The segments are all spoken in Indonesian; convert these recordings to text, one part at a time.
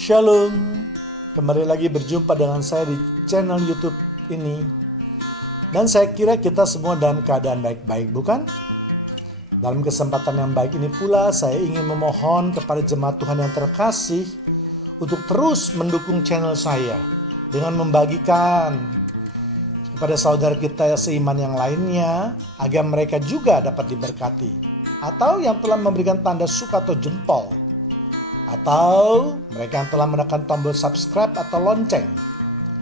Shalom, kembali lagi berjumpa dengan saya di channel YouTube ini. Dan saya kira kita semua dalam keadaan baik-baik, bukan? Dalam kesempatan yang baik ini pula saya ingin memohon kepada jemaat Tuhan yang terkasih untuk terus mendukung channel saya dengan membagikan kepada saudara kita seiman yang lainnya agar mereka juga dapat diberkati, atau yang telah memberikan tanda suka atau jempol, atau mereka yang telah menekan tombol subscribe atau lonceng.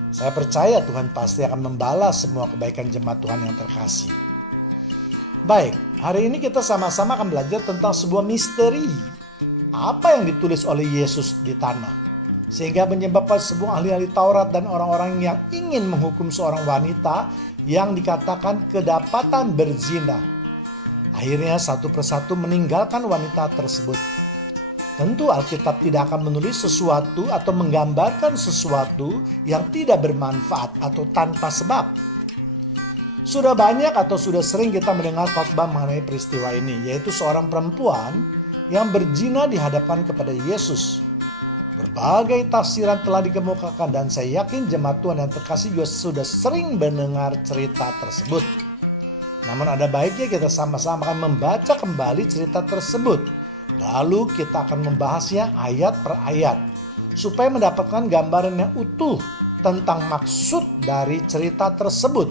Saya percaya Tuhan pasti akan membalas semua kebaikan jemaat Tuhan yang terkasih. Baik, hari ini kita sama-sama akan belajar tentang sebuah misteri. Apa yang ditulis oleh Yesus di tanah, sehingga menyebabkan sebuah ahli-ahli Taurat dan orang-orang yang ingin menghukum seorang wanita yang dikatakan kedapatan berzina, akhirnya satu persatu meninggalkan wanita tersebut. Tentu Alkitab tidak akan menulis sesuatu atau menggambarkan sesuatu yang tidak bermanfaat atau tanpa sebab. Sudah banyak atau sudah sering kita mendengar khotbah mengenai peristiwa ini, yaitu seorang perempuan yang berzina di hadapan kepada Yesus. Berbagai tafsiran telah dikemukakan dan saya yakin jemaat Tuhan yang terkasih juga sudah sering mendengar cerita tersebut. Namun ada baiknya kita sama-sama akan membaca kembali cerita tersebut. Lalu kita akan membahasnya ayat per ayat supaya mendapatkan gambaran yang utuh tentang maksud dari cerita tersebut.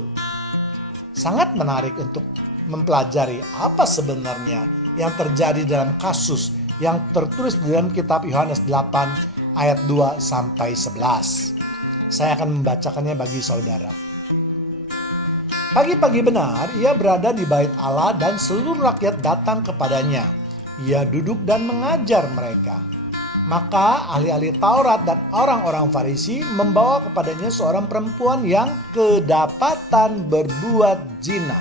Sangat menarik untuk mempelajari apa sebenarnya yang terjadi dalam kasus yang tertulis di dalam kitab Yohanes 8 ayat 2 sampai 11. Saya akan membacakannya bagi saudara. Pagi-pagi benar ia berada di bait Allah dan seluruh rakyat datang kepadanya. Ia duduk dan mengajar mereka. Maka ahli-ahli Taurat dan orang-orang Farisi membawa kepadanya seorang perempuan yang kedapatan berbuat zina.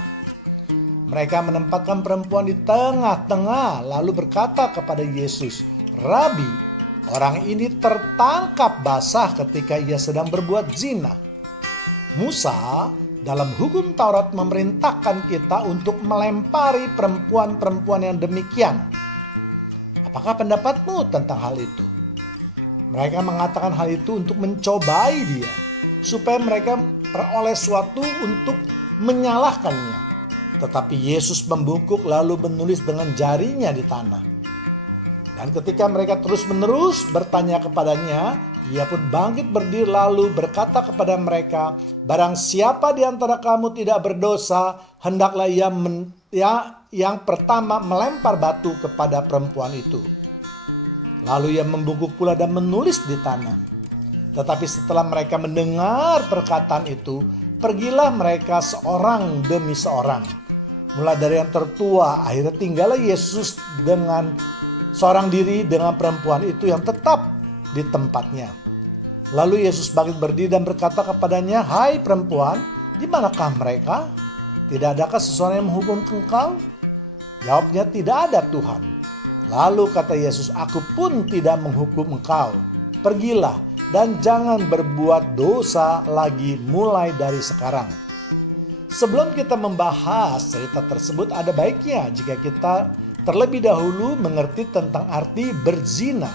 Mereka menempatkan perempuan di tengah-tengah lalu berkata kepada Yesus, "Rabi, orang ini tertangkap basah ketika ia sedang berbuat zina. Musa dalam hukum Taurat memerintahkan kita untuk melempari perempuan-perempuan yang demikian. Apakah pendapatmu tentang hal itu?" Mereka mengatakan hal itu untuk mencobai dia, supaya mereka peroleh sesuatu untuk menyalahkannya. Tetapi Yesus membungkuk lalu menulis dengan jarinya di tanah. Dan ketika mereka terus-menerus bertanya kepadanya, ia pun bangkit berdiri lalu berkata kepada mereka, "Barang siapa di antara kamu tidak berdosa, hendaklah ia yang pertama melempar batu kepada perempuan itu." Lalu ia membungkuk pula dan menulis di tanah. Tetapi setelah mereka mendengar perkataan itu, pergilah mereka seorang demi seorang. Mulai dari yang tertua, akhirnya tinggallah Yesus dengan seorang diri dengan perempuan itu yang tetap di tempatnya. Lalu Yesus bangkit berdiri dan berkata kepadanya, "Hai perempuan, di manakah mereka? Tidak adakah seseorang yang menghukum engkau?" Jawabnya, "Tidak ada Tuhan." Lalu kata Yesus, "Aku pun tidak menghukum engkau. Pergilah dan jangan berbuat dosa lagi mulai dari sekarang." Sebelum kita membahas cerita tersebut, ada baiknya jika kita terlebih dahulu mengerti tentang arti berzina,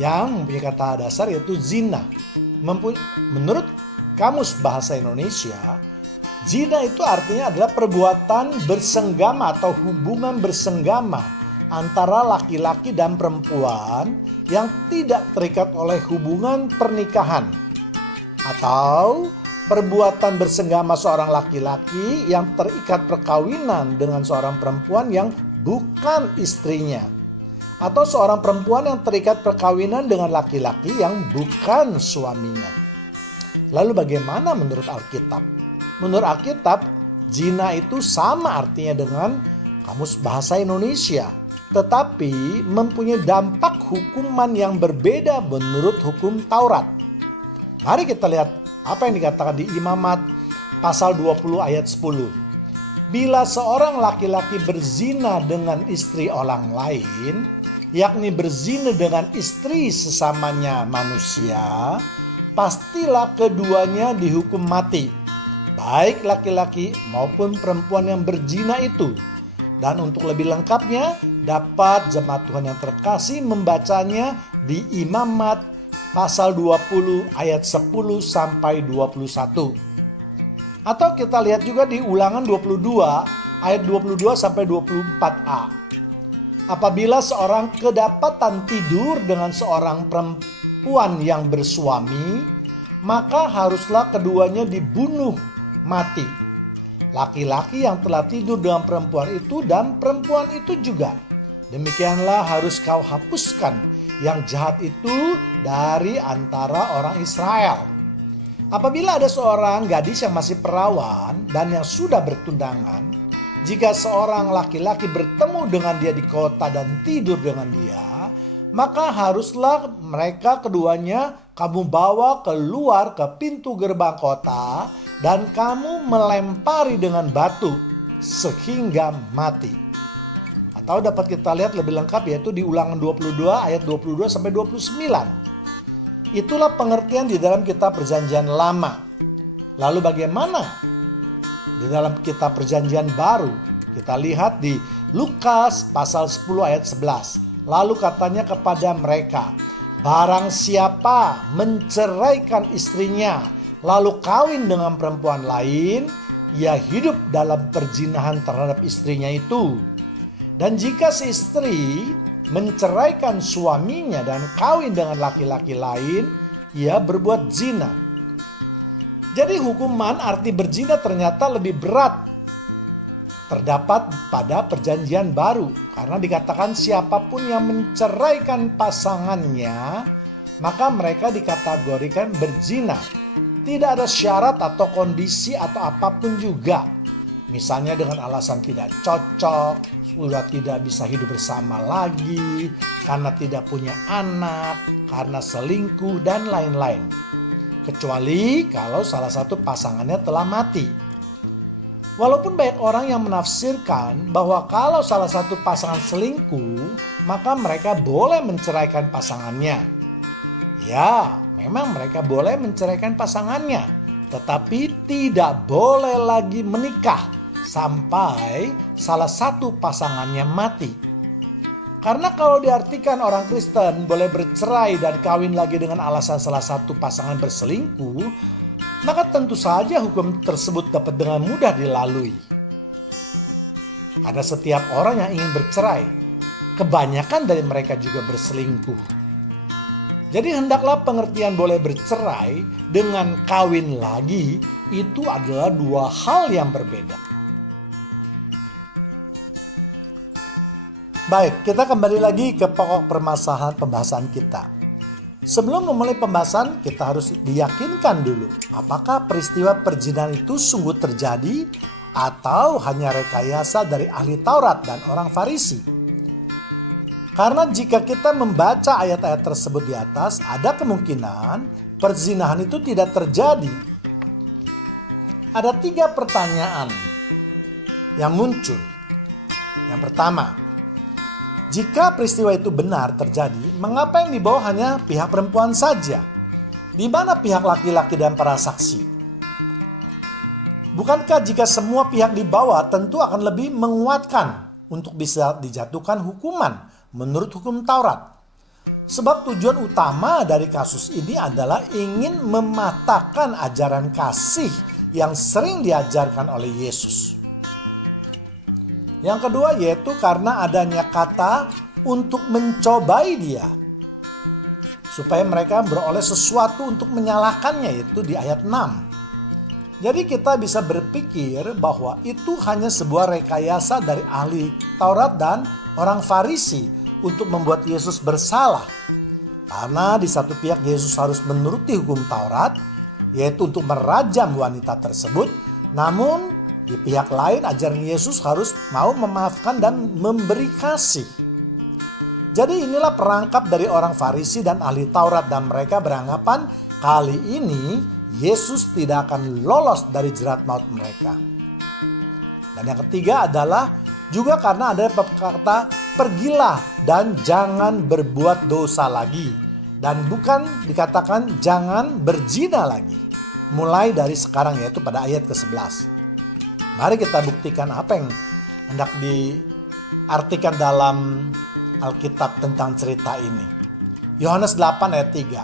yang mempunyai kata dasar yaitu zina. Menurut Kamus Bahasa Indonesia, zina itu artinya adalah perbuatan bersenggama atau hubungan bersenggama antara laki-laki dan perempuan yang tidak terikat oleh hubungan pernikahan, atau perbuatan bersenggama seorang laki-laki yang terikat perkawinan dengan seorang perempuan yang bukan istrinya, atau seorang perempuan yang terikat perkawinan dengan laki-laki yang bukan suaminya. Lalu bagaimana menurut Alkitab? Menurut Alkitab, zina itu sama artinya dengan Kamus Bahasa Indonesia, tetapi mempunyai dampak hukuman yang berbeda menurut hukum Taurat. Mari kita lihat apa yang dikatakan di Imamat pasal 20 ayat 10. "Bila seorang laki-laki berzina dengan istri orang lain, yakni berzina dengan istri sesamanya manusia, pastilah keduanya dihukum mati, baik laki-laki maupun perempuan yang berzina itu." Dan untuk lebih lengkapnya, dapat jemaat Tuhan yang terkasih membacanya di Imamat pasal 20 ayat 10 sampai 21. Atau kita lihat juga di Ulangan 22 ayat 22 sampai 24a. Apabila seorang kedapatan tidur dengan seorang perempuan yang bersuami, maka haruslah keduanya dibunuh mati. Laki-laki yang telah tidur dengan perempuan itu dan perempuan itu juga. Demikianlah harus kau hapuskan yang jahat itu dari antara orang Israel. Apabila ada seorang gadis yang masih perawan dan yang sudah bertundangan, jika seorang laki-laki bertemu dengan dia di kota dan tidur dengan dia, maka haruslah mereka keduanya kamu bawa keluar ke pintu gerbang kota dan kamu melempari dengan batu sehingga mati. Atau dapat kita lihat lebih lengkap yaitu di Ulangan 22 ayat 22 sampai 29. Itulah pengertian di dalam kitab Perjanjian Lama. Lalu bagaimana di dalam kitab Perjanjian Baru? Kita lihat di Lukas pasal 10 ayat 11. Lalu katanya kepada mereka, barang siapa menceraikan istrinya lalu kawin dengan perempuan lain, ia hidup dalam perzinahan terhadap istrinya itu. Dan jika si istri menceraikan suaminya dan kawin dengan laki-laki lain, ia berbuat zina. Jadi hukuman arti berzina ternyata lebih berat terdapat pada Perjanjian Baru. Karena dikatakan siapapun yang menceraikan pasangannya, maka mereka dikategorikan berzina. Tidak ada syarat atau kondisi atau apapun juga. Misalnya dengan alasan tidak cocok, sudah tidak bisa hidup bersama lagi, karena tidak punya anak, karena selingkuh, dan lain-lain. Kecuali kalau salah satu pasangannya telah mati. Walaupun banyak orang yang menafsirkan bahwa kalau salah satu pasangan selingkuh, maka mereka boleh menceraikan pasangannya. Ya, memang mereka boleh menceraikan pasangannya, tetapi tidak boleh lagi menikah sampai salah satu pasangannya mati. Karena kalau diartikan orang Kristen boleh bercerai dan kawin lagi dengan alasan salah satu pasangan berselingkuh, maka tentu saja hukum tersebut dapat dengan mudah dilalui. Karena setiap orang yang ingin bercerai, kebanyakan dari mereka juga berselingkuh. Jadi hendaklah pengertian boleh bercerai dengan kawin lagi itu adalah dua hal yang berbeda. Baik, kita kembali lagi ke pokok permasalahan pembahasan kita. Sebelum memulai pembahasan, kita harus diyakinkan dulu apakah peristiwa perzinahan itu sungguh terjadi atau hanya rekayasa dari ahli Taurat dan orang Farisi. Karena jika kita membaca ayat-ayat tersebut di atas, ada kemungkinan perzinahan itu tidak terjadi. Ada 3 pertanyaan yang muncul. Yang pertama, jika peristiwa itu benar terjadi, mengapa yang dibawa hanya pihak perempuan saja? Di mana pihak laki-laki dan para saksi? Bukankah jika semua pihak dibawa tentu akan lebih menguatkan untuk bisa dijatuhkan hukuman menurut hukum Taurat? Sebab tujuan utama dari kasus ini adalah ingin mematahkan ajaran kasih yang sering diajarkan oleh Yesus. Yang kedua yaitu karena adanya kata untuk mencobai dia. Supaya mereka beroleh sesuatu untuk menyalahkannya, yaitu di ayat 6. Jadi kita bisa berpikir bahwa itu hanya sebuah rekayasa dari ahli Taurat dan orang Farisi untuk membuat Yesus bersalah. Karena di satu pihak Yesus harus menuruti hukum Taurat, yaitu untuk merajam wanita tersebut. Namun di pihak lain ajaran Yesus harus mau memaafkan dan memberi kasih. Jadi inilah perangkap dari orang Farisi dan ahli Taurat, dan mereka beranggapan kali ini Yesus tidak akan lolos dari jerat maut mereka. Dan yang ketiga adalah juga karena ada kata pergilah dan jangan berbuat dosa lagi. Dan bukan dikatakan jangan berzina lagi. Mulai dari sekarang, yaitu pada ayat ke-11. Mari kita buktikan apa yang hendak diartikan dalam Alkitab tentang cerita ini. Yohanes 8 ayat 3.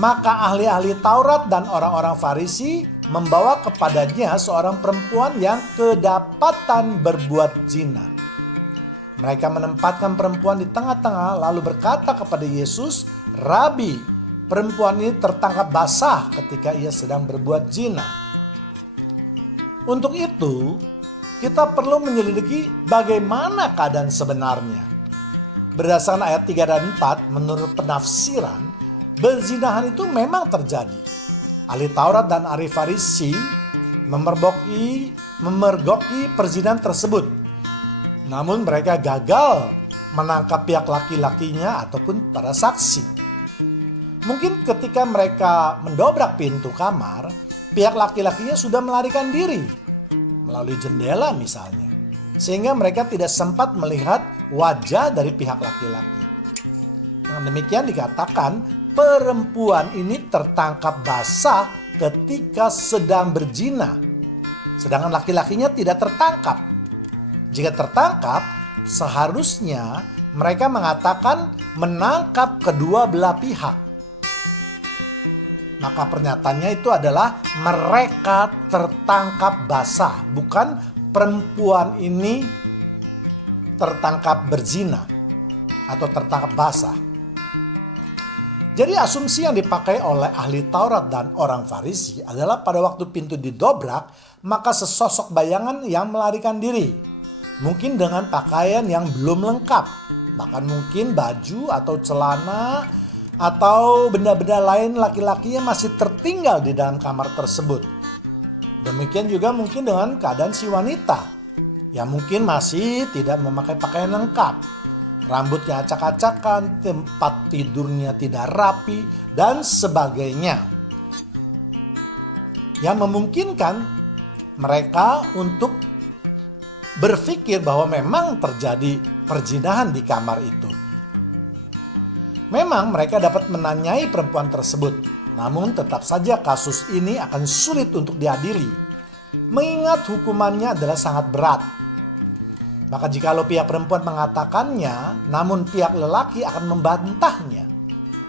Maka ahli-ahli Taurat dan orang-orang Farisi membawa kepadanya seorang perempuan yang kedapatan berbuat zina. Mereka menempatkan perempuan di tengah-tengah lalu berkata kepada Yesus, "Rabi, perempuan ini tertangkap basah ketika ia sedang berbuat zina." Untuk itu, kita perlu menyelidiki bagaimana keadaan sebenarnya. Berdasarkan ayat 3 dan 4, menurut penafsiran, berzinahan itu memang terjadi. Ahli Taurat dan ahli Farisi memergoki perzinahan tersebut. Namun mereka gagal menangkap pihak laki-lakinya ataupun para saksi. Mungkin ketika mereka mendobrak pintu kamar, pihak laki-lakinya sudah melarikan diri melalui jendela misalnya. Sehingga mereka tidak sempat melihat wajah dari pihak laki-laki. Dengan demikian dikatakan perempuan ini tertangkap basah ketika sedang berzina. Sedangkan laki-lakinya tidak tertangkap. Jika tertangkap, seharusnya mereka mengatakan menangkap kedua belah pihak. Maka pernyataannya itu adalah mereka tertangkap basah, bukan perempuan ini tertangkap berzina atau tertangkap basah. Jadi asumsi yang dipakai oleh ahli Taurat dan orang Farisi adalah pada waktu pintu didobrak, maka sesosok bayangan yang melarikan diri. Mungkin dengan pakaian yang belum lengkap, bahkan mungkin baju atau celana atau benda-benda lain laki-lakinya masih tertinggal di dalam kamar tersebut. Demikian juga mungkin dengan keadaan si wanita yang mungkin masih tidak memakai pakaian lengkap. Rambutnya acak-acakan, tempat tidurnya tidak rapi, dan sebagainya. Yang memungkinkan mereka untuk berpikir bahwa memang terjadi perzinahan di kamar itu. Memang mereka dapat menanyai perempuan tersebut, namun tetap saja kasus ini akan sulit untuk diadili, mengingat hukumannya adalah sangat berat. Maka jikalau pihak perempuan mengatakannya, namun pihak lelaki akan membantahnya.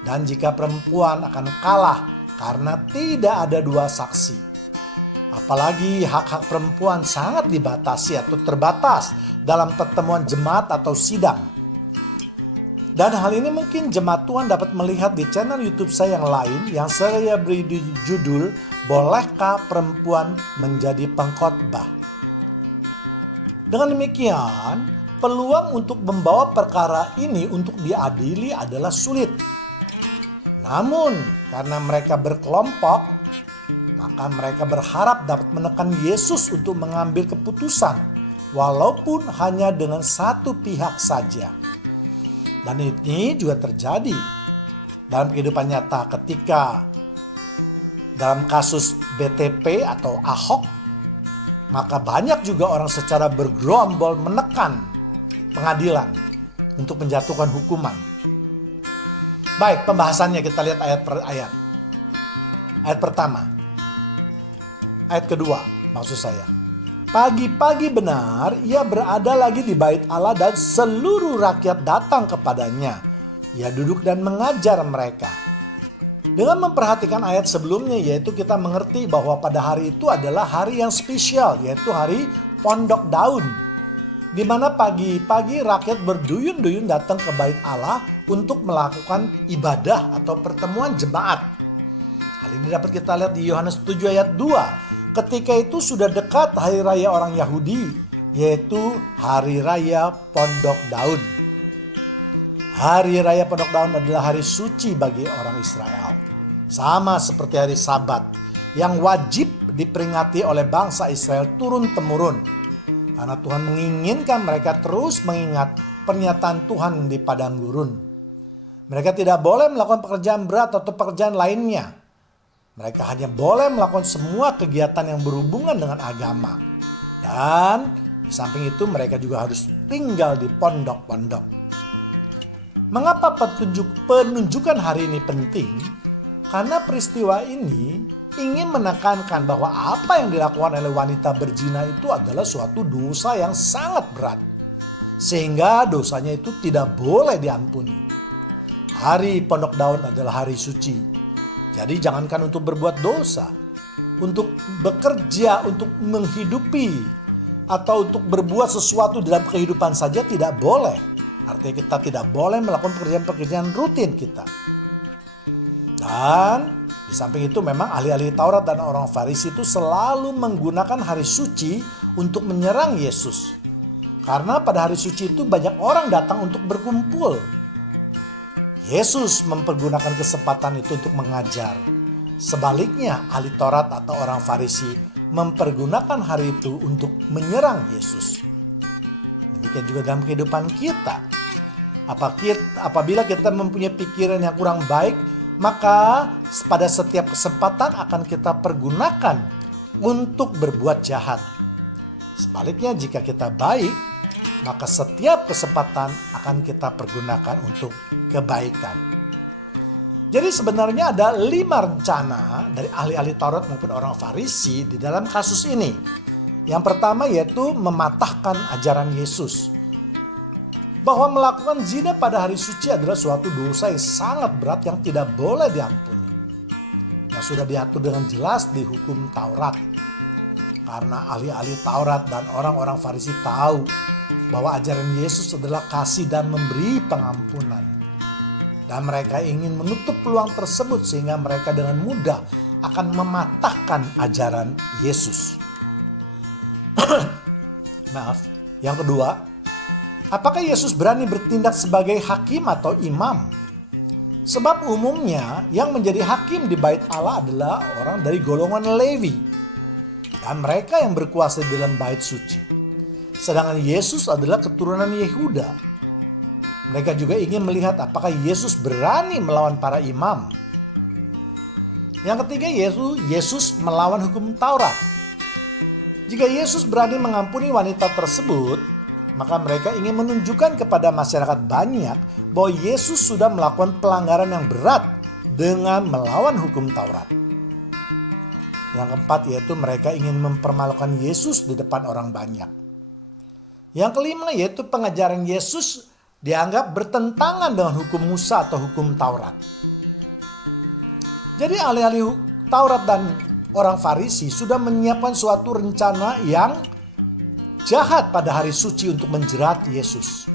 Dan jika perempuan akan kalah karena tidak ada dua saksi. Apalagi hak-hak perempuan sangat dibatasi atau terbatas dalam pertemuan jemaat atau sidang. Dan hal ini mungkin jemaat Tuhan dapat melihat di channel YouTube saya yang lain yang saya beri judul "Bolehkah Perempuan Menjadi Pengkhotbah?" Dengan demikian, peluang untuk membawa perkara ini untuk diadili adalah sulit. Namun, karena mereka berkelompok, maka mereka berharap dapat menekan Yesus untuk mengambil keputusan, walaupun hanya dengan satu pihak saja. Dan ini juga terjadi dalam kehidupan nyata ketika dalam kasus BTP atau Ahok, maka banyak juga orang secara bergerombol menekan pengadilan untuk menjatuhkan hukuman. Baik, pembahasannya kita lihat ayat per ayat. Ayat pertama. Ayat kedua, maksud saya. Pagi-pagi benar ia berada lagi di bait Allah dan seluruh rakyat datang kepadanya. Ia duduk dan mengajar mereka. Dengan memperhatikan ayat sebelumnya, yaitu kita mengerti bahwa pada hari itu adalah hari yang spesial, yaitu hari Pondok Daun. Di mana pagi-pagi rakyat berduyun-duyun datang ke bait Allah untuk melakukan ibadah atau pertemuan jemaat. Hal ini dapat kita lihat di Yohanes 7 ayat 2. Ketika itu sudah dekat hari raya orang Yahudi, yaitu hari raya Pondok Daun. Hari raya Pondok Daun adalah hari suci bagi orang Israel. Sama seperti hari Sabat yang wajib diperingati oleh bangsa Israel turun-temurun. Karena Tuhan menginginkan mereka terus mengingat pernyataan Tuhan di padang gurun. Mereka tidak boleh melakukan pekerjaan berat atau pekerjaan lainnya. Mereka hanya boleh melakukan semua kegiatan yang berhubungan dengan agama. Dan di samping itu mereka juga harus tinggal di pondok-pondok. Mengapa penunjukan hari ini penting? Karena peristiwa ini ingin menekankan bahwa apa yang dilakukan oleh wanita berzina itu adalah suatu dosa yang sangat berat. Sehingga dosanya itu tidak boleh diampuni. Hari Pondok Daun adalah hari suci. Jadi jangankan untuk berbuat dosa, untuk bekerja, untuk menghidupi, atau untuk berbuat sesuatu dalam kehidupan saja tidak boleh. Artinya kita tidak boleh melakukan pekerjaan-pekerjaan rutin kita. Dan di samping itu memang ahli-ahli Taurat dan orang Farisi itu selalu menggunakan hari suci untuk menyerang Yesus. Karena pada hari suci itu banyak orang datang untuk berkumpul. Yesus mempergunakan kesempatan itu untuk mengajar. Sebaliknya ahli Taurat atau orang Farisi mempergunakan hari itu untuk menyerang Yesus. Demikian juga dalam kehidupan kita. Apabila kita mempunyai pikiran yang kurang baik, maka pada setiap kesempatan akan kita pergunakan untuk berbuat jahat. Sebaliknya jika kita baik, maka setiap kesempatan akan kita pergunakan untuk kebaikan. Jadi sebenarnya ada 5 rencana dari ahli-ahli Taurat maupun orang Farisi di dalam kasus ini. Yang pertama yaitu mematahkan ajaran Yesus. Bahwa melakukan zina pada hari suci adalah suatu dosa yang sangat berat yang tidak boleh diampuni. Yang sudah diatur dengan jelas di hukum Taurat. Karena ahli-ahli Taurat dan orang-orang Farisi tahu bahwa ajaran Yesus adalah kasih dan memberi pengampunan. Dan mereka ingin menutup peluang tersebut sehingga mereka dengan mudah akan mematahkan ajaran Yesus. Maaf. Yang kedua, apakah Yesus berani bertindak sebagai hakim atau imam? Sebab umumnya yang menjadi hakim di bait Allah adalah orang dari golongan Lewi. Dan mereka yang berkuasa di dalam bait suci. Sedangkan Yesus adalah keturunan Yehuda. Mereka juga ingin melihat apakah Yesus berani melawan para imam. Yang ketiga, Yesus melawan hukum Taurat. Jika Yesus berani mengampuni wanita tersebut, maka mereka ingin menunjukkan kepada masyarakat banyak bahwa Yesus sudah melakukan pelanggaran yang berat dengan melawan hukum Taurat. Yang keempat yaitu mereka ingin mempermalukan Yesus di depan orang banyak. Yang kelima yaitu pengajaran Yesus dianggap bertentangan dengan hukum Musa atau hukum Taurat. Jadi ahli-ahli Taurat dan orang Farisi sudah menyiapkan suatu rencana yang jahat pada hari suci untuk menjerat Yesus.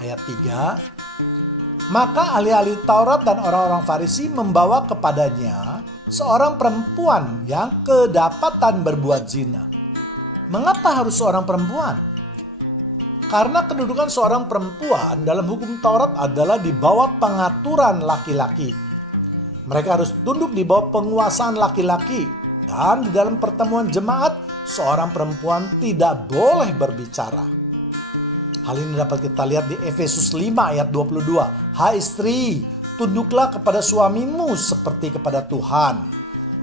Ayat 3. Maka ahli-ahli Taurat dan orang-orang Farisi membawa kepadanya seorang perempuan yang kedapatan berbuat zina. Mengapa harus seorang perempuan? Karena kedudukan seorang perempuan dalam hukum Taurat adalah di bawah pengaturan laki-laki. Mereka harus tunduk di bawah penguasaan laki-laki. Dan di dalam pertemuan jemaat, seorang perempuan tidak boleh berbicara. Hal ini dapat kita lihat di Efesus 5 ayat 22. Hai istri, tunduklah kepada suamimu seperti kepada Tuhan.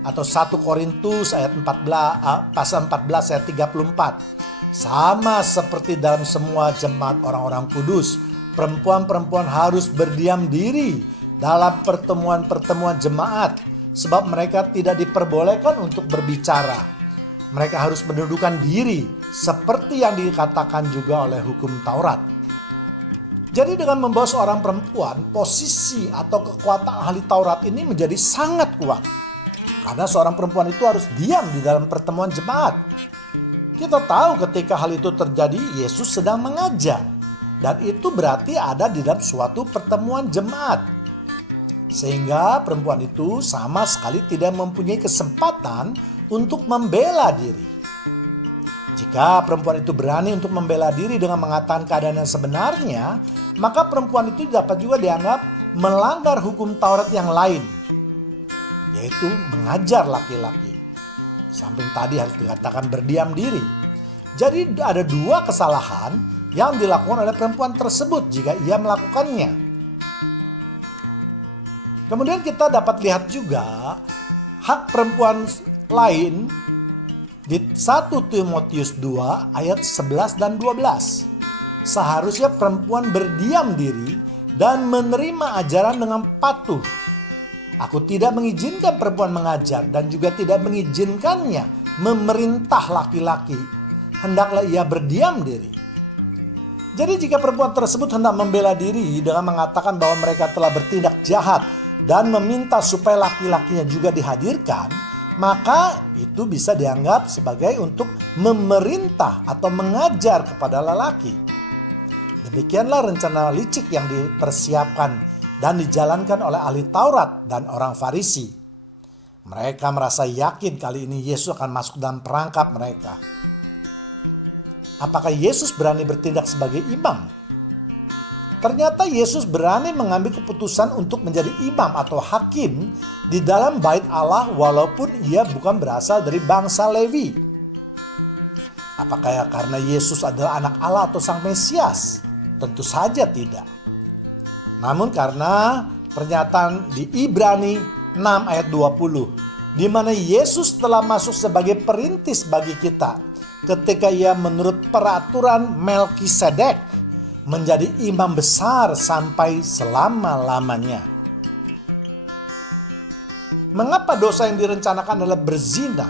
Atau 1 Korintus ayat 14, pasal 14 ayat 34. Sama seperti dalam semua jemaat orang-orang kudus, perempuan-perempuan harus berdiam diri dalam pertemuan-pertemuan jemaat, sebab mereka tidak diperbolehkan untuk berbicara. Mereka harus menundukkan diri seperti yang dikatakan juga oleh hukum Taurat. Jadi dengan membawa seorang perempuan, posisi atau kekuatan ahli Taurat ini menjadi sangat kuat. Karena seorang perempuan itu harus diam di dalam pertemuan jemaat. Kita tahu ketika hal itu terjadi, Yesus sedang mengajar. Dan itu berarti ada di dalam suatu pertemuan jemaat. Sehingga perempuan itu sama sekali tidak mempunyai kesempatan untuk membela diri. Jika perempuan itu berani untuk membela diri dengan mengatakan keadaan yang sebenarnya, maka perempuan itu dapat juga dianggap melanggar hukum Taurat yang lain, yaitu mengajar laki-laki. Samping tadi harus dikatakan berdiam diri. Jadi ada 2 kesalahan yang dilakukan oleh perempuan tersebut jika ia melakukannya. Kemudian kita dapat lihat juga hak perempuan lain di 1 Timotius 2 ayat 11 dan 12. Seharusnya perempuan berdiam diri dan menerima ajaran dengan patuh. Aku tidak mengizinkan perempuan mengajar dan juga tidak mengizinkannya memerintah laki-laki. Hendaklah ia berdiam diri. Jadi jika perempuan tersebut hendak membela diri dengan mengatakan bahwa mereka telah bertindak jahat dan meminta supaya laki-lakinya juga dihadirkan, maka itu bisa dianggap sebagai untuk memerintah atau mengajar kepada lelaki. Demikianlah rencana licik yang dipersiapkan dan dijalankan oleh ahli Taurat dan orang Farisi. Mereka merasa yakin kali ini Yesus akan masuk dalam perangkap mereka. Apakah Yesus berani bertindak sebagai imam? Ternyata Yesus berani mengambil keputusan untuk menjadi imam atau hakim di dalam bait Allah walaupun ia bukan berasal dari bangsa Lewi. Apakah karena Yesus adalah anak Allah atau sang Mesias? Tentu saja tidak. Namun karena pernyataan di Ibrani 6 ayat 20, di mana Yesus telah masuk sebagai perintis bagi kita ketika ia menurut peraturan Melkisedek menjadi imam besar sampai selama-lamanya. Mengapa dosa yang direncanakan adalah berzina?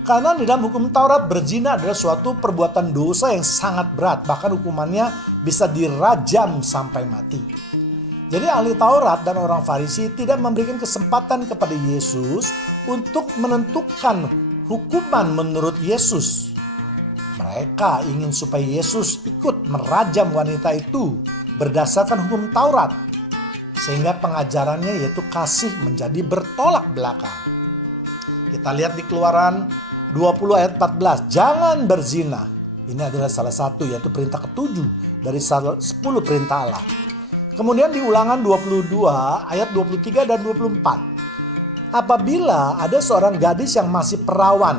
Karena di dalam hukum Taurat berzina adalah suatu perbuatan dosa yang sangat berat, bahkan hukumannya bisa dirajam sampai mati. Jadi ahli Taurat dan orang Farisi tidak memberikan kesempatan kepada Yesus untuk menentukan hukuman menurut Yesus. Mereka ingin supaya Yesus ikut merajam wanita itu berdasarkan hukum Taurat. Sehingga pengajarannya yaitu kasih menjadi bertolak belakang. Kita lihat di Keluaran 20 ayat 14. Jangan berzina. Ini adalah salah satu yaitu perintah ketujuh dari 10 perintah Allah. Kemudian di Ulangan 22 ayat 23 dan 24. Apabila ada seorang gadis yang masih perawan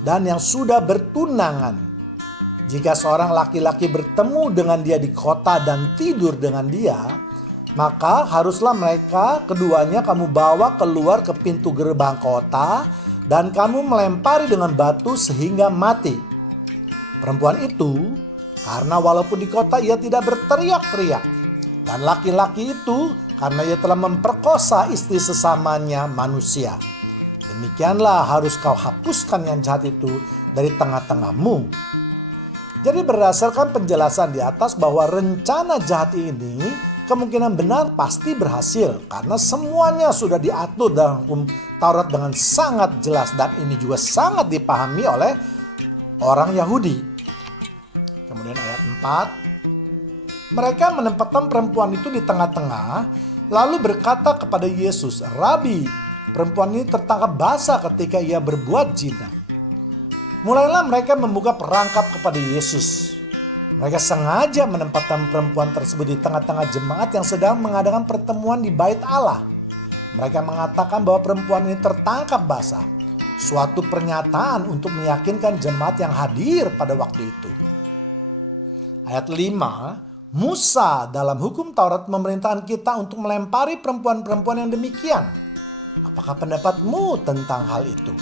dan yang sudah bertunangan, jika seorang laki-laki bertemu dengan dia di kota dan tidur dengan dia, maka haruslah mereka keduanya kamu bawa keluar ke pintu gerbang kota dan kamu melempari dengan batu sehingga mati. Perempuan itu, karena walaupun di kota ia tidak berteriak-teriak, dan laki-laki itu karena ia telah memperkosa istri sesamanya manusia. Demikianlah harus kau hapuskan yang jahat itu dari tengah-tengahmu. Jadi berdasarkan penjelasan di atas bahwa rencana jahat ini kemungkinan benar pasti berhasil. Karena semuanya sudah diatur dalam hukum Taurat dengan sangat jelas. Dan ini juga sangat dipahami oleh orang Yahudi. Kemudian ayat 4. Mereka menempatkan perempuan itu di tengah-tengah lalu berkata kepada Yesus, Rabi, perempuan ini tertangkap basah ketika ia berbuat zina. Mulailah mereka membuka perangkap kepada Yesus. Mereka sengaja menempatkan perempuan tersebut di tengah-tengah jemaat yang sedang mengadakan pertemuan di bait Allah. Mereka mengatakan bahwa perempuan ini tertangkap basah. Suatu pernyataan untuk meyakinkan jemaat yang hadir pada waktu itu. Ayat 5, Musa dalam hukum Taurat memerintahkan kita untuk melempari perempuan-perempuan yang demikian. Apakah pendapatmu tentang hal itu?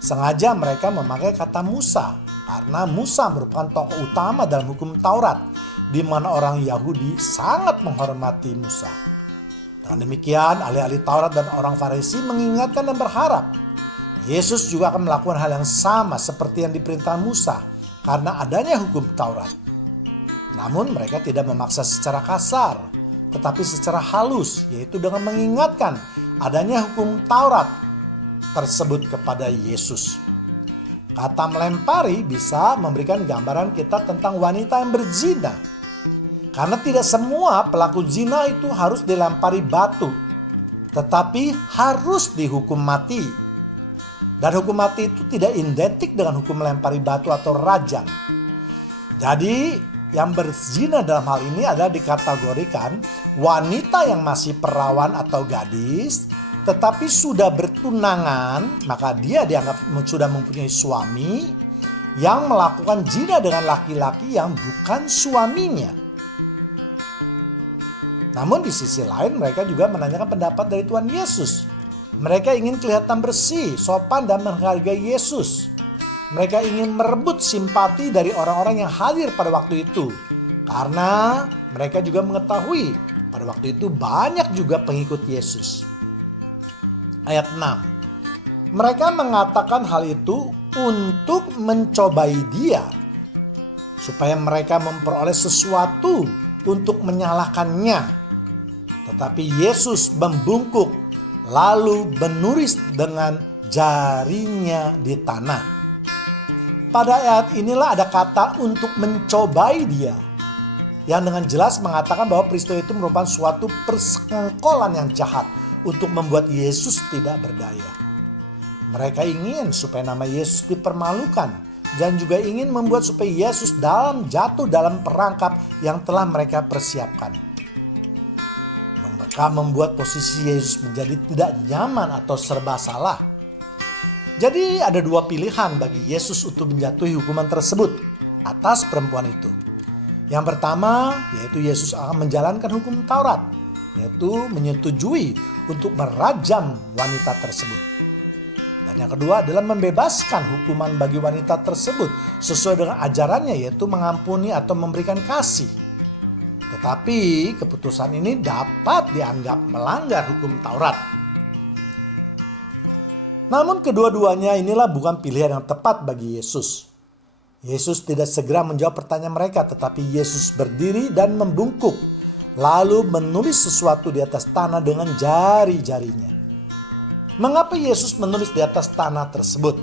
Sengaja mereka memakai kata Musa karena Musa merupakan tokoh utama dalam hukum Taurat di mana orang Yahudi sangat menghormati Musa. Dengan demikian ahli-ahli Taurat dan orang Farisi mengingatkan dan berharap Yesus juga akan melakukan hal yang sama seperti yang diperintahkan Musa karena adanya hukum Taurat. Namun mereka tidak memaksa secara kasar, tetapi secara halus, yaitu dengan mengingatkan adanya hukum Taurat tersebut kepada Yesus. Kata melempari bisa memberikan gambaran kita tentang wanita yang berzina. Karena tidak semua pelaku zina itu harus dilempari batu, tetapi harus dihukum mati. Dan hukum mati itu tidak identik dengan hukum melempari batu atau rajam. Jadi yang berzina dalam hal ini adalah dikategorikan wanita yang masih perawan atau gadis, tetapi sudah bertunangan, maka dia dianggap sudah mempunyai suami yang melakukan zina dengan laki-laki yang bukan suaminya. Namun di sisi lain mereka juga menanyakan pendapat dari Tuhan Yesus. Mereka ingin kelihatan bersih, sopan dan menghargai Yesus. Mereka ingin merebut simpati dari orang-orang yang hadir pada waktu itu. Karena mereka juga mengetahui pada waktu itu banyak juga pengikut Yesus. Ayat 6. Mereka mengatakan hal itu untuk mencobai dia. Supaya mereka memperoleh sesuatu untuk menyalahkannya. Tetapi Yesus membungkuk lalu menulis dengan jarinya di tanah. Pada ayat inilah ada kata untuk mencobai dia, yang dengan jelas mengatakan bahwa peristiwa itu merupakan suatu persekongkolan yang jahat untuk membuat Yesus tidak berdaya. Mereka ingin supaya nama Yesus dipermalukan dan juga ingin membuat supaya Yesus jatuh dalam perangkap yang telah mereka persiapkan. Mereka membuat posisi Yesus menjadi tidak nyaman atau serba salah. Jadi ada dua pilihan bagi Yesus untuk menjatuhi hukuman tersebut atas perempuan itu. Yang pertama yaitu Yesus akan menjalankan hukum Taurat, yaitu menyetujui untuk merajam wanita tersebut. Dan yang kedua adalah membebaskan hukuman bagi wanita tersebut sesuai dengan ajarannya, yaitu mengampuni atau memberikan kasih. Tetapi keputusan ini dapat dianggap melanggar hukum Taurat. Namun kedua-duanya inilah bukan pilihan yang tepat bagi Yesus. Yesus tidak segera menjawab pertanyaan mereka, tetapi Yesus berdiri dan membungkuk, lalu menulis sesuatu di atas tanah dengan jari-jarinya. Mengapa Yesus menulis di atas tanah tersebut?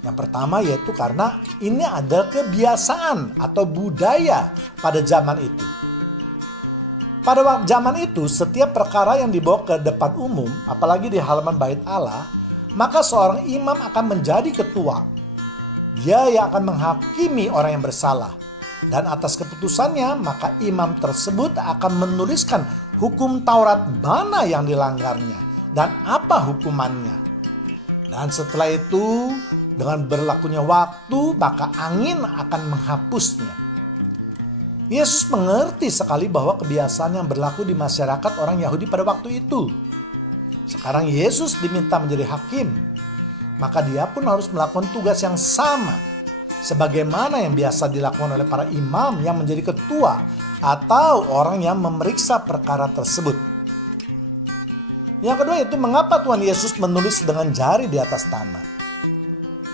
Yang pertama yaitu karena ini adalah kebiasaan atau budaya pada zaman itu. Pada zaman itu, setiap perkara yang dibawa ke depan umum, apalagi di halaman bait Allah, maka seorang imam akan menjadi ketua. Dia yang akan menghakimi orang yang bersalah. Dan atas keputusannya, maka imam tersebut akan menuliskan hukum Taurat mana yang dilanggarnya dan apa hukumannya. Dan setelah itu, dengan berlakunya waktu, maka angin akan menghapusnya. Yesus mengerti sekali bahwa kebiasaan yang berlaku di masyarakat orang Yahudi pada waktu itu. Sekarang Yesus diminta menjadi hakim, maka dia pun harus melakukan tugas yang sama sebagaimana yang biasa dilakukan oleh para imam yang menjadi ketua atau orang yang memeriksa perkara tersebut. Yang kedua itu mengapa Tuhan Yesus menulis dengan jari di atas tanah.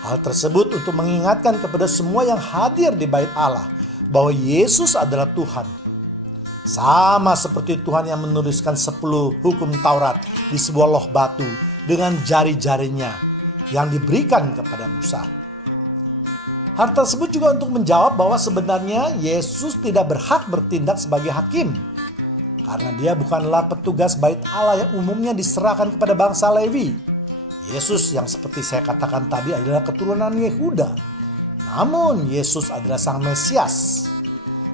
Hal tersebut untuk mengingatkan kepada semua yang hadir di bait Allah bahwa Yesus adalah Tuhan. Sama seperti Tuhan yang menuliskan 10 hukum Taurat di sebuah loh batu dengan jari-jarinya yang diberikan kepada Musa. Hal tersebut juga untuk menjawab bahwa sebenarnya Yesus tidak berhak bertindak sebagai hakim. Karena dia bukanlah petugas bait Allah yang umumnya diserahkan kepada bangsa Lewi. Yesus yang seperti saya katakan tadi adalah keturunan Yehuda. Namun Yesus adalah Sang Mesias.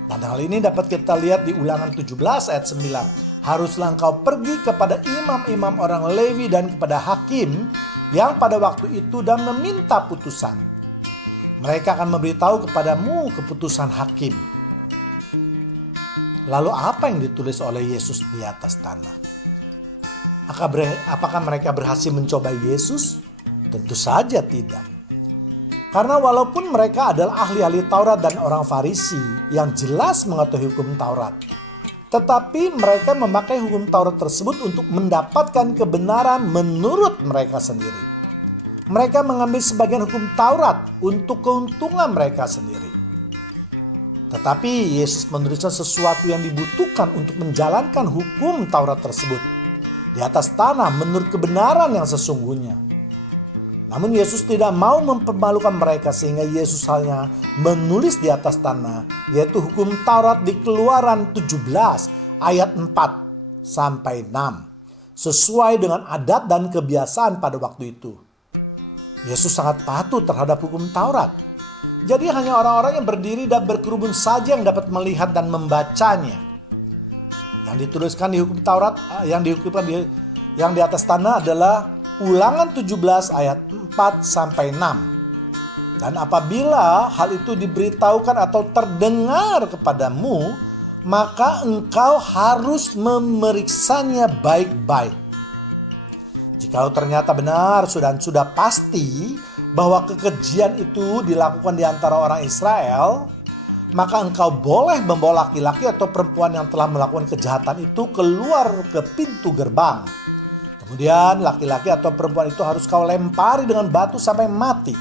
Dan hal ini dapat kita lihat di Ulangan 17 ayat 9. Haruslah engkau pergi kepada imam-imam orang Lewi dan kepada hakim yang pada waktu itu dan meminta putusan. Mereka akan memberitahu kepadamu keputusan hakim. Lalu apa yang ditulis oleh Yesus di atas tanah? Apakah mereka berhasil mencobai Yesus? Tentu saja tidak. Karena walaupun mereka adalah ahli-ahli Taurat dan orang Farisi yang jelas mengetahui hukum Taurat, tetapi mereka memakai hukum Taurat tersebut untuk mendapatkan kebenaran menurut mereka sendiri. Mereka mengambil sebagian hukum Taurat untuk keuntungan mereka sendiri. Tetapi Yesus menuliskan sesuatu yang dibutuhkan untuk menjalankan hukum Taurat tersebut di atas tanah menurut kebenaran yang sesungguhnya. Namun Yesus tidak mau mempermalukan mereka sehingga Yesus hanya menulis di atas tanah, yaitu hukum Taurat di Keluaran 17 ayat 4 sampai 6 sesuai dengan adat dan kebiasaan pada waktu itu. Yesus sangat patuh terhadap hukum Taurat. Jadi hanya orang-orang yang berdiri dan berkerumun saja yang dapat melihat dan membacanya. Yang dituliskan di hukum Taurat yang di atas tanah adalah Ulangan 17 ayat 4 sampai 6. Dan apabila hal itu diberitahukan atau terdengar kepadamu, maka engkau harus memeriksanya baik-baik. Jika ternyata benar sudah pasti bahwa kekejian itu dilakukan di antara orang Israel, maka engkau boleh membawa laki-laki atau perempuan yang telah melakukan kejahatan itu keluar ke pintu gerbang. Kemudian laki-laki atau perempuan itu harus kau lempari dengan batu sampai mati.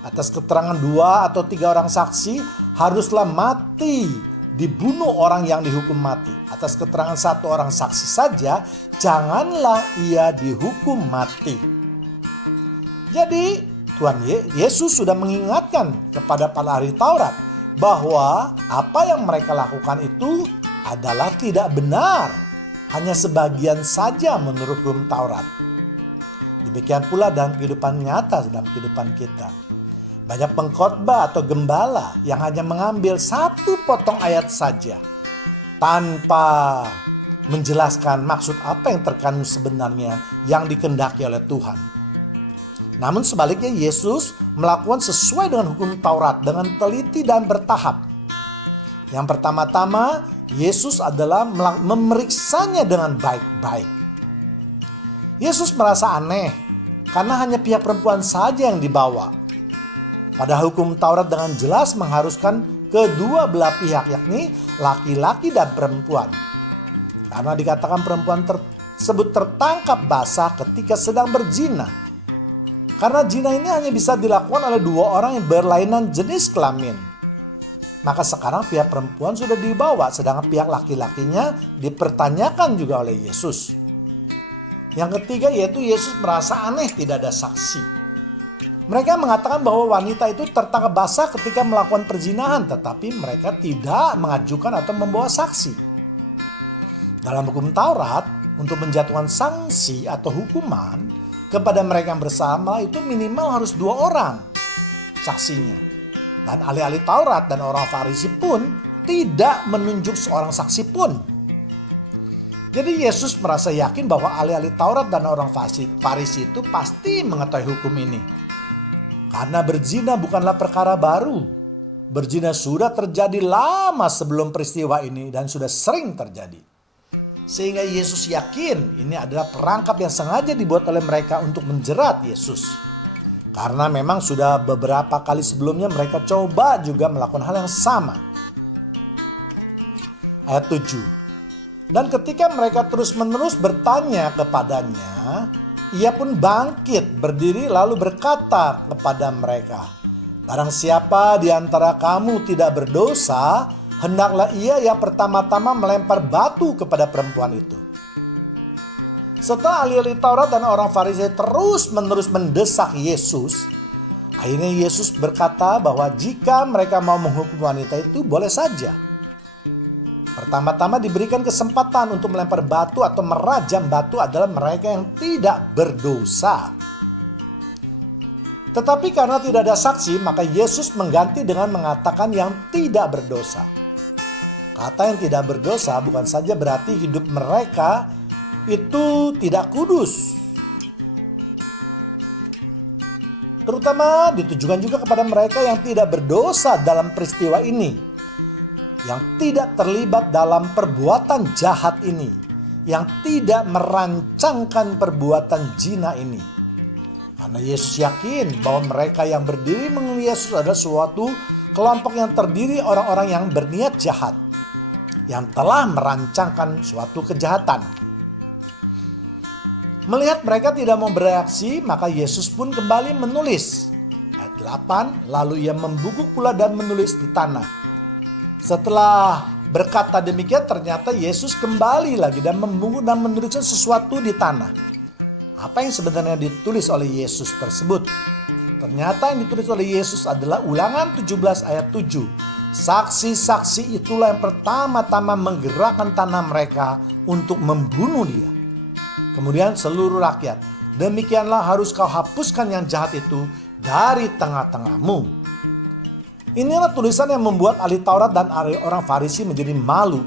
Atas keterangan 2 atau 3 orang saksi haruslah mati dibunuh orang yang dihukum mati. Atas keterangan satu orang saksi saja, janganlah ia dihukum mati. Jadi Tuhan Yesus sudah mengingatkan kepada para ahli Taurat bahwa apa yang mereka lakukan itu adalah tidak benar. Hanya sebagian saja menurut hukum Taurat. Demikian pula dalam kehidupan nyata, dalam kehidupan kita. Banyak pengkhotbah atau gembala yang hanya mengambil satu potong ayat saja tanpa menjelaskan maksud apa yang terkandung sebenarnya yang dikehendaki oleh Tuhan. Namun sebaliknya Yesus melakukan sesuai dengan hukum Taurat dengan teliti dan bertahap. Yang pertama-tama Yesus adalah memeriksanya dengan baik-baik. Yesus merasa aneh karena hanya pihak perempuan saja yang dibawa. Padahal hukum Taurat dengan jelas mengharuskan kedua belah pihak, yakni laki-laki dan perempuan. Karena dikatakan perempuan tersebut tertangkap basah ketika sedang berzina. Karena zina ini hanya bisa dilakukan oleh dua orang yang berlainan jenis kelamin. Maka sekarang pihak perempuan sudah dibawa, sedangkan pihak laki-lakinya dipertanyakan juga oleh Yesus. Yang ketiga yaitu Yesus merasa aneh tidak ada saksi. Mereka mengatakan bahwa wanita itu tertangkap basah ketika melakukan perzinahan, tetapi mereka tidak mengajukan atau membawa saksi. Dalam hukum Taurat, untuk menjatuhkan sanksi atau hukuman kepada mereka yang bersama itu minimal harus 2 orang saksinya. Dan ahli-ahli Taurat dan orang Farisi pun tidak menunjuk seorang saksi pun. Jadi Yesus merasa yakin bahwa ahli-ahli Taurat dan orang Farisi itu pasti mengetahui hukum ini. Karena berzina bukanlah perkara baru. Berzina sudah terjadi lama sebelum peristiwa ini dan sudah sering terjadi. Sehingga Yesus yakin ini adalah perangkap yang sengaja dibuat oleh mereka untuk menjerat Yesus. Karena memang sudah beberapa kali sebelumnya mereka coba juga melakukan hal yang sama. Ayat 7. Dan ketika mereka terus-menerus bertanya kepadanya, ia pun bangkit berdiri lalu berkata kepada mereka, barang siapa di antara kamu tidak berdosa, hendaklah ia yang pertama-tama melempar batu kepada perempuan itu. Setelah ahli-ahli Taurat dan orang Farisi terus-menerus mendesak Yesus, akhirnya Yesus berkata bahwa jika mereka mau menghukum wanita itu boleh saja. Pertama-tama diberikan kesempatan untuk melempar batu atau merajam batu adalah mereka yang tidak berdosa. Tetapi karena tidak ada saksi, maka Yesus mengganti dengan mengatakan yang tidak berdosa. Kata yang tidak berdosa bukan saja berarti hidup mereka itu tidak kudus. Terutama ditujukan juga kepada mereka yang tidak berdosa dalam peristiwa ini. Yang tidak terlibat dalam perbuatan jahat ini, yang tidak merancangkan perbuatan zina ini. Karena Yesus yakin bahwa mereka yang berdiri mengelilingi Yesus adalah suatu kelompok yang terdiri orang-orang yang berniat jahat, yang telah merancangkan suatu kejahatan. Melihat mereka tidak mau bereaksi, maka Yesus pun kembali menulis. Ayat 8, lalu ia membungkuk pula dan menulis di tanah. Setelah berkata demikian, ternyata Yesus kembali lagi dan membungkuk dan menuliskan sesuatu di tanah. Apa yang sebenarnya ditulis oleh Yesus tersebut? Ternyata yang ditulis oleh Yesus adalah Ulangan 17 ayat 7. Saksi-saksi itulah yang pertama-tama menggerakkan tanah mereka untuk membunuh dia. Kemudian seluruh rakyat, demikianlah harus kau hapuskan yang jahat itu dari tengah-tengahmu. Inilah tulisan yang membuat ahli Taurat dan orang Farisi menjadi malu.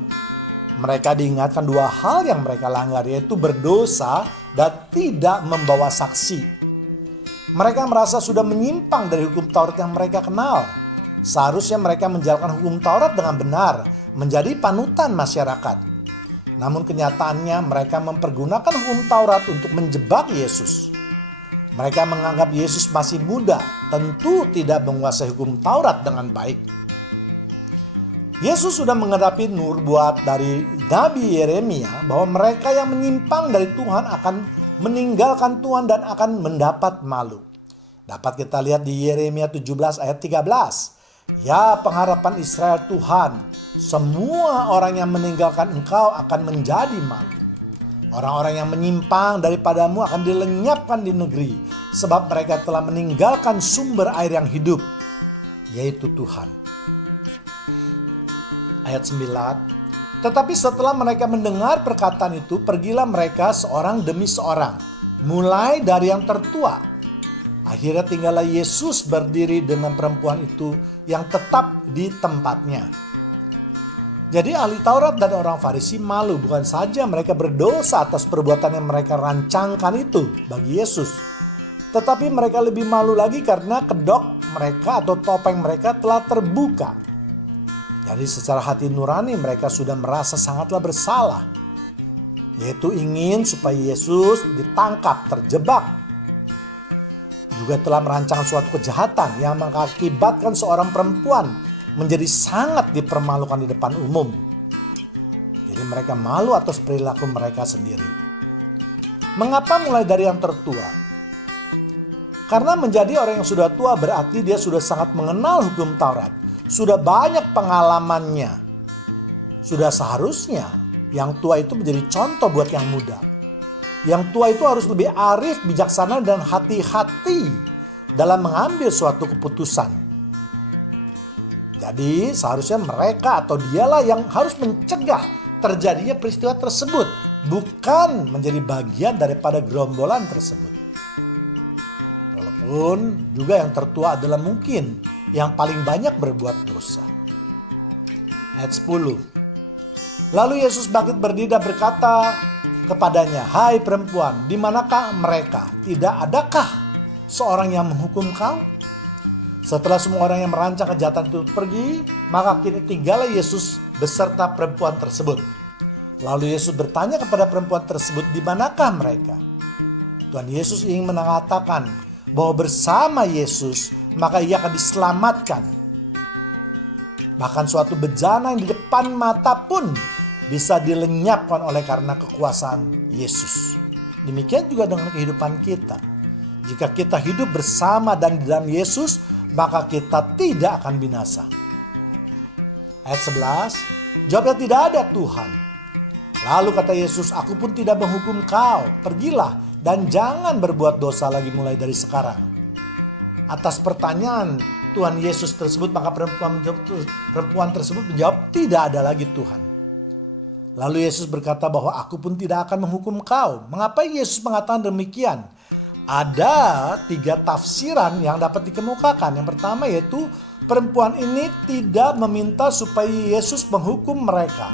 Mereka diingatkan 2 hal yang mereka langgar, yaitu berdosa dan tidak membawa saksi. Mereka merasa sudah menyimpang dari hukum Taurat yang mereka kenal. Seharusnya mereka menjalankan hukum Taurat dengan benar, menjadi panutan masyarakat. Namun kenyataannya mereka mempergunakan hukum Taurat untuk menjebak Yesus. Mereka menganggap Yesus masih muda, tentu tidak menguasai hukum Taurat dengan baik. Yesus sudah menghadapi nubuat dari Nabi Yeremia bahwa mereka yang menyimpang dari Tuhan akan meninggalkan Tuhan dan akan mendapat malu. Dapat kita lihat di Yeremia 17 ayat 13. Ya pengharapan Israel Tuhan, Semua orang yang meninggalkan engkau akan menjadi malu. Orang-orang yang menyimpang daripadamu akan dilenyapkan di negeri, sebab mereka telah meninggalkan sumber air yang hidup, yaitu Tuhan. Ayat 9. Tetapi setelah mereka mendengar perkataan itu, pergilah mereka seorang demi seorang, mulai dari yang tertua. Akhirnya tinggallah Yesus berdiri dengan perempuan itu yang tetap di tempatnya. Jadi ahli Taurat dan orang Farisi malu, bukan saja mereka berdosa atas perbuatan yang mereka rancangkan itu bagi Yesus, tetapi mereka lebih malu lagi karena kedok mereka atau topeng mereka telah terbuka. Jadi secara hati nurani mereka sudah merasa sangatlah bersalah, yaitu ingin supaya Yesus ditangkap, terjebak. Juga telah merancang suatu kejahatan yang mengakibatkan seorang perempuan menjadi sangat dipermalukan di depan umum. Jadi mereka malu atas perilaku mereka sendiri. Mengapa mulai dari yang tertua? Karena menjadi orang yang sudah tua berarti dia sudah sangat mengenal hukum Taurat. Sudah banyak pengalamannya. Sudah seharusnya yang tua itu menjadi contoh buat yang muda. Yang tua itu harus lebih arif, bijaksana, dan hati-hati dalam mengambil suatu keputusan. Jadi seharusnya mereka atau dialah yang harus mencegah terjadinya peristiwa tersebut, bukan menjadi bagian daripada gerombolan tersebut. Walaupun juga yang tertua adalah mungkin yang paling banyak berbuat dosa. Ayat 10. Lalu Yesus bangkit berdiri dan berkata kepadanya, "Hai perempuan, di manakah mereka? Tidak adakah seorang yang menghukum kau?" Setelah semua orang yang merancang kejahatan itu pergi, maka kini tinggallah Yesus beserta perempuan tersebut. Lalu Yesus bertanya kepada perempuan tersebut, "Di manakah mereka?" Tuhan Yesus ingin mengatakan bahwa bersama Yesus maka ia akan diselamatkan. Bahkan suatu bencana yang di depan mata pun bisa dilenyapkan oleh karena kekuasaan Yesus. Demikian juga dengan kehidupan kita. Jika kita hidup bersama dan di dalam Yesus, maka kita tidak akan binasa. Ayat 11, jawabnya, "Tidak ada Tuhan." Lalu kata Yesus, "Aku pun tidak menghukum kau. Pergilah dan jangan berbuat dosa lagi mulai dari sekarang." Atas pertanyaan Tuhan Yesus tersebut, maka perempuan tersebut menjawab, "Tidak ada lagi Tuhan." Lalu Yesus berkata bahwa aku pun tidak akan menghukum kau. Mengapa Yesus mengatakan demikian? Ada 3 tafsiran yang dapat dikemukakan. Yang pertama yaitu perempuan ini tidak meminta supaya Yesus menghukum mereka.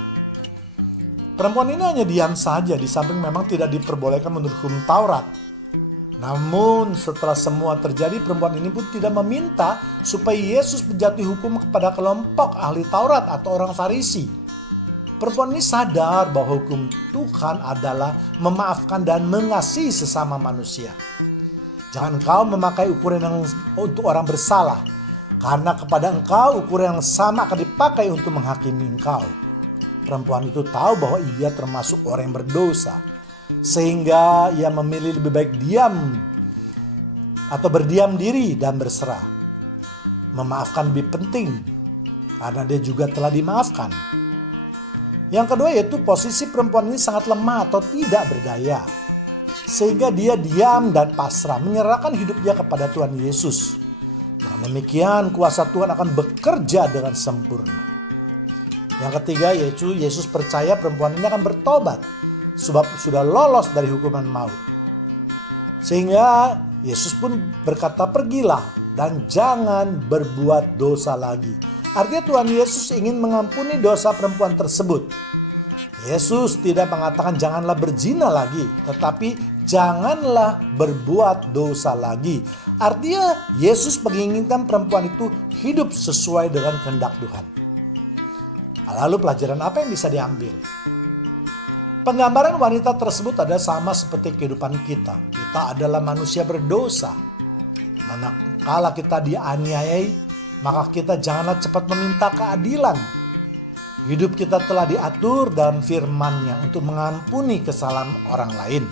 Perempuan ini hanya diam saja, di samping memang tidak diperbolehkan menurut hukum Taurat. Namun setelah semua terjadi, perempuan ini pun tidak meminta supaya Yesus menjatuhi hukum kepada kelompok ahli Taurat atau orang Farisi. Perempuan ini sadar bahwa hukum Tuhan adalah memaafkan dan mengasihi sesama manusia. Jangan engkau memakai ukuran yang untuk orang bersalah, karena kepada engkau ukuran yang sama akan dipakai untuk menghakimi engkau. Perempuan itu tahu bahwa ia termasuk orang yang berdosa, sehingga ia memilih lebih baik diam atau berdiam diri dan berserah. Memaafkan lebih penting, karena dia juga telah dimaafkan. Yang kedua yaitu posisi perempuan ini sangat lemah atau tidak berdaya, sehingga dia diam dan pasrah, menyerahkan hidupnya kepada Tuhan Yesus. Dengan demikian kuasa Tuhan akan bekerja dengan sempurna. Yang ketiga yaitu Yesus percaya perempuan ini akan bertobat, sebab sudah lolos dari hukuman maut. Sehingga Yesus pun berkata, "Pergilah dan jangan berbuat dosa lagi." Artinya Tuhan Yesus ingin mengampuni dosa perempuan tersebut. Yesus tidak mengatakan janganlah berzina lagi, tetapi janganlah berbuat dosa lagi. Artinya Yesus menginginkan perempuan itu hidup sesuai dengan kehendak Tuhan. Lalu pelajaran apa yang bisa diambil? Penggambaran wanita tersebut adalah sama seperti kehidupan kita. Kita adalah manusia berdosa. Manakala kita dianiayai, maka kita janganlah cepat meminta keadilan. Hidup kita telah diatur dalam firman-Nya untuk mengampuni kesalahan orang lain.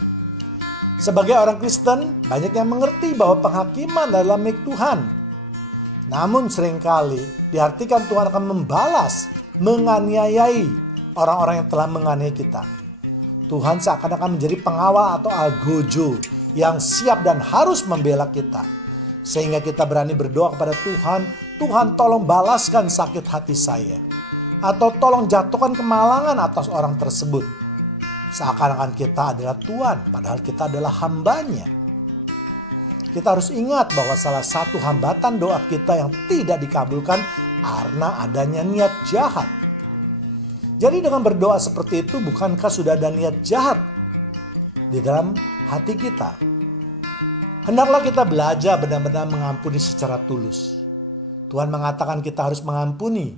Sebagai orang Kristen, banyak yang mengerti bahwa penghakiman adalah milik Tuhan. Namun seringkali diartikan Tuhan akan membalas menganiayai orang-orang yang telah menganiaya kita. Tuhan seakan-akan menjadi pengawal atau algojo yang siap dan harus membela kita. Sehingga kita berani berdoa kepada Tuhan, Tuhan tolong balaskan sakit hati saya. Atau tolong jatuhkan kemalangan atas orang tersebut. Seakan-akan kita adalah Tuhan, padahal kita adalah hambanya. Kita harus ingat bahwa salah satu hambatan doa kita yang tidak dikabulkan karena adanya niat jahat. Jadi dengan berdoa seperti itu, bukankah sudah ada niat jahat di dalam hati kita? Hendaklah kita belajar benar-benar mengampuni secara tulus. Tuhan mengatakan kita harus mengampuni,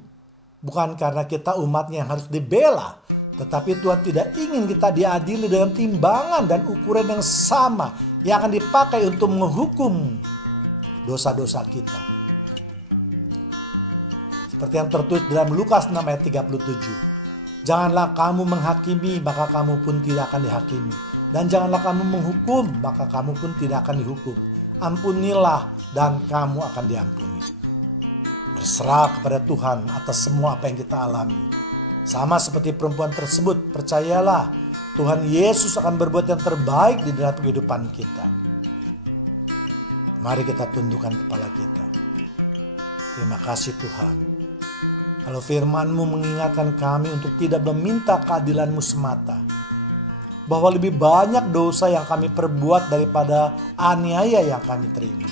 bukan karena kita umatnya yang harus dibela, tetapi Tuhan tidak ingin kita diadili dengan timbangan dan ukuran yang sama yang akan dipakai untuk menghukum dosa-dosa kita. Seperti yang tertulis dalam Lukas 6 ayat 37. Janganlah kamu menghakimi, maka kamu pun tidak akan dihakimi. Dan janganlah kamu menghukum, maka kamu pun tidak akan dihukum. Ampunilah dan kamu akan diampuni. Berserah kepada Tuhan atas semua apa yang kita alami. Sama seperti perempuan tersebut, percayalah Tuhan Yesus akan berbuat yang terbaik di dalam kehidupan kita. Mari kita tundukkan kepala kita. Terima kasih Tuhan. Kalau firman-Mu mengingatkan kami untuk tidak meminta keadilan-Mu semata. Bahwa lebih banyak dosa yang kami perbuat daripada aniaya yang kami terima.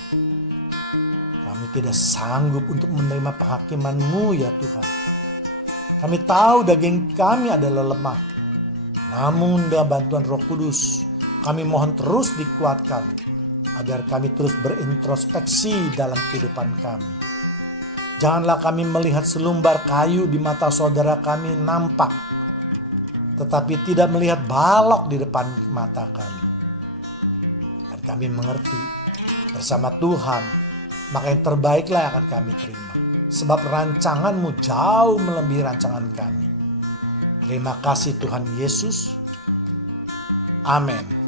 Kami tidak sanggup untuk menerima penghakiman-Mu ya Tuhan. Kami tahu daging kami adalah lemah. Namun dengan bantuan Roh Kudus, kami mohon terus dikuatkan. Agar kami terus berintrospeksi dalam kehidupan kami. Janganlah kami melihat selumbar kayu di mata saudara kami nampak, tetapi tidak melihat balok di depan mata kami. Dan kami mengerti bersama Tuhan, maka yang terbaiklah yang akan kami terima. Sebab rancangan-Mu jauh melebihi rancangan kami. Terima kasih Tuhan Yesus. Amin.